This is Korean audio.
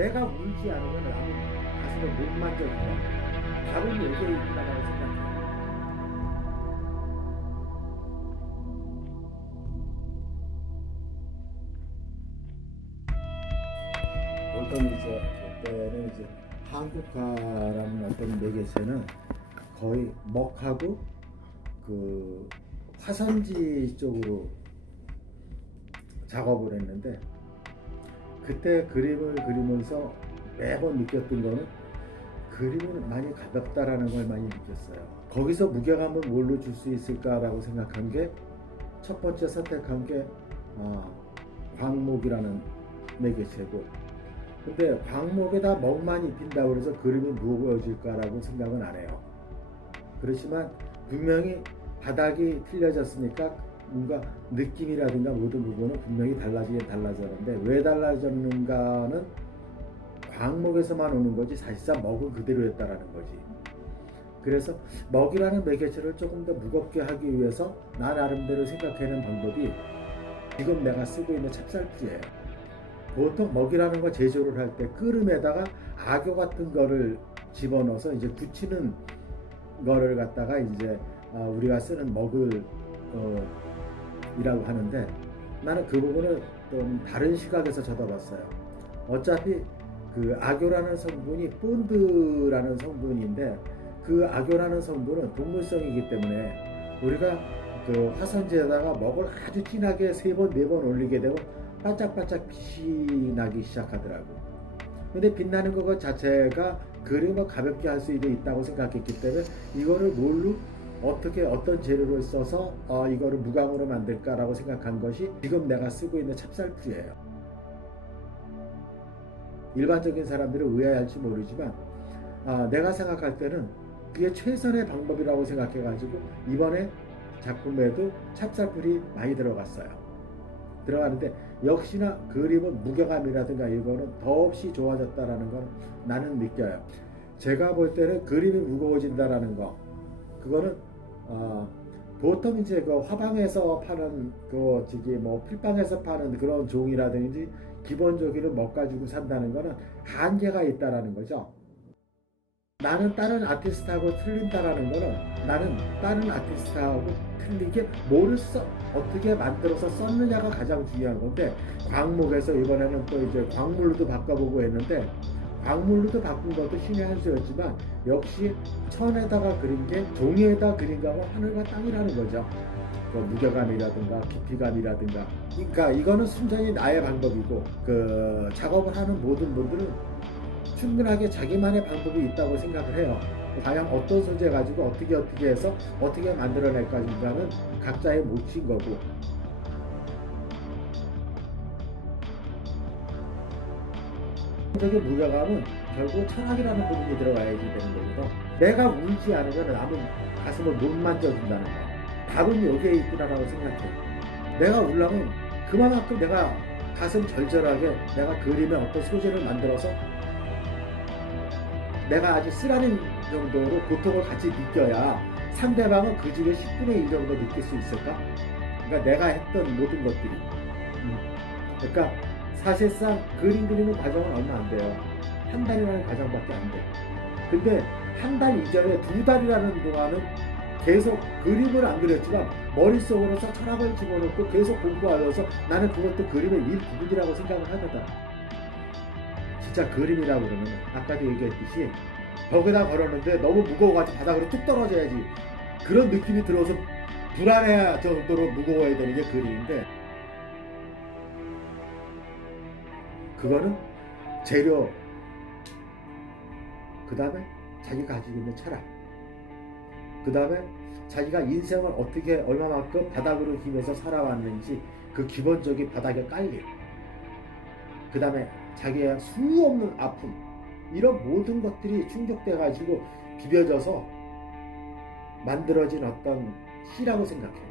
내가 울지 않으면 남은 가슴을 못 만져준다. 답은 여기에 있구나라고 생각해. 보통 이제 그때는 이제 한국화라는 어떤 매개체는 거의 먹하고 그 화산지 쪽으로 작업을 했는데 그때 그림을 그리면서 매번 느꼈던 거는 그림은 많이 가볍다라는 걸 많이 느꼈어요. 거기서 무게감을 뭘로 줄 수 있을까라고 생각한 게 첫 번째 선택한 게 아, 광목이라는 매개체고 근데 광목에다 먹만 입힌다고 해서 그림이 무거워질까라고 생각은 안 해요. 그렇지만 분명히 바닥이 틀려졌으니까 뭔가 느낌이라든가 모든 부분은 분명히 달라지긴 달라졌는데 왜 달라졌는가는 광목에서만 오는 거지 사실상 먹은 그대로였다라는 거지. 그래서 먹이라는 매개체를 조금 더 무겁게 하기 위해서 나 나름대로 생각하는 방법이 지금 내가 쓰고 있는 찹쌀풀이에요. 보통 먹이라는 거 제조를 할 때 끓음에다가 악교 같은 거를 집어넣어서 이제 굳히는 거를 갖다가 이제 아, 우리가 쓰는 먹을 어, 이라고 하는데 나는 그 부분을 좀 다른 시각에서 쳐다봤어요. 어차피 그 악교라는 성분이 본드라는 성분인데 그 악교라는 성분은 동물성이기 때문에 우리가 그 화산지에다가 먹을 아주 진하게 세 번 네 번 올리게 되면 반짝반짝 빛이 나기 시작하더라고. 근데 빛나는 것 자체가 그림을 가볍게 할 수 있다고 생각했기 때문에 이거를 뭘로 어떻게 어떤 재료를 써서 어, 이거를 무광으로 만들까라고 생각한 것이 지금 내가 쓰고 있는 찹쌀풀이에요. 일반적인 사람들은 의아할지 모르지만 아, 내가 생각할 때는 그게 최선의 방법이라고 생각해가지고 이번에 작품에도 찹쌀풀이 많이 들어갔어요. 들어가는데 역시나 그림은 무게감이라든가 이거는 더없이 좋아졌다라는 건 나는 느껴요. 제가 볼 때는 그림이 무거워진다라는 거 그거는 어, 보통 이제 그 화방에서 파는 그 저기 뭐 필방에서 파는 그런 종이라든지 기본적으로 먹 가지고 산다는 거는 한계가 있다라는 거죠. 나는 다른 아티스트하고 틀린다라는 거는 나는 다른 아티스트하고 틀리게 뭐를 써 어떻게 만들어서 썼느냐가 가장 중요한 건데 광목에서 이번에는 또 이제 광물로도 바꿔보고 했는데 광물로도 바꾼 것도 신의 한 수였지만 역시 천에다가 그린 게 종이에다 그린 거하고 하늘과 땅이라는 거죠. 그 무게감이라든가 깊이감이라든가 그러니까 이거는 순전히 나의 방법이고 그 작업을 하는 모든 분들은 충분하게 자기만의 방법이 있다고 생각을 해요. 과연 어떤 소재 가지고 어떻게 어떻게 해서 어떻게 만들어낼까인가는 각자의 몫인 거고 적인 무게감은 결국 철학이라는 부분이 들어가야지 되는 거거든. 내가 울지 않으면 남은 가슴을 못 만져준다는 거. 답은 여기에 있구나라고 생각해. 내가 울려면 그만큼 내가 가슴 절절하게 내가 그림의 어떤 소재를 만들어서 내가 아주 쓰라는 정도로 고통을 같이 느껴야 상대방은 그 중에 10분의 1 정도 느낄 수 있을까? 그러니까 내가 했던 모든 것들이. 음. 그러니까 사실상 그림 그리는 과정은 얼마 안 돼요. 한 달이라는 과정밖에 안 돼. 근데 한 달 이전에 두 달이라는 동안은 계속 그림을 안 그렸지만 머릿속으로서 철학을 집어넣고 계속 공부하면서 나는 그것도 그림의 일부분이라고 생각을 하거든. 진짜 그림이라고 그러면 아까도 얘기했듯이 벽에다 걸었는데 너무 무거워가지고 바닥으로 뚝 떨어져야지 그런 느낌이 들어서 불안해 정도로 무거워야 되는 게 그림인데 그거는 재료 그 다음에 자기가 가지고 있는 철학 그 다음에 자기가 인생을 어떻게 얼마만큼 바닥으로 힘에서 살아왔는지 그 기본적인 바닥에 깔림 그 다음에 자기의 수 없는 아픔 이런 모든 것들이 충족돼 가지고 비벼져서 만들어진 어떤 시라고 생각해요.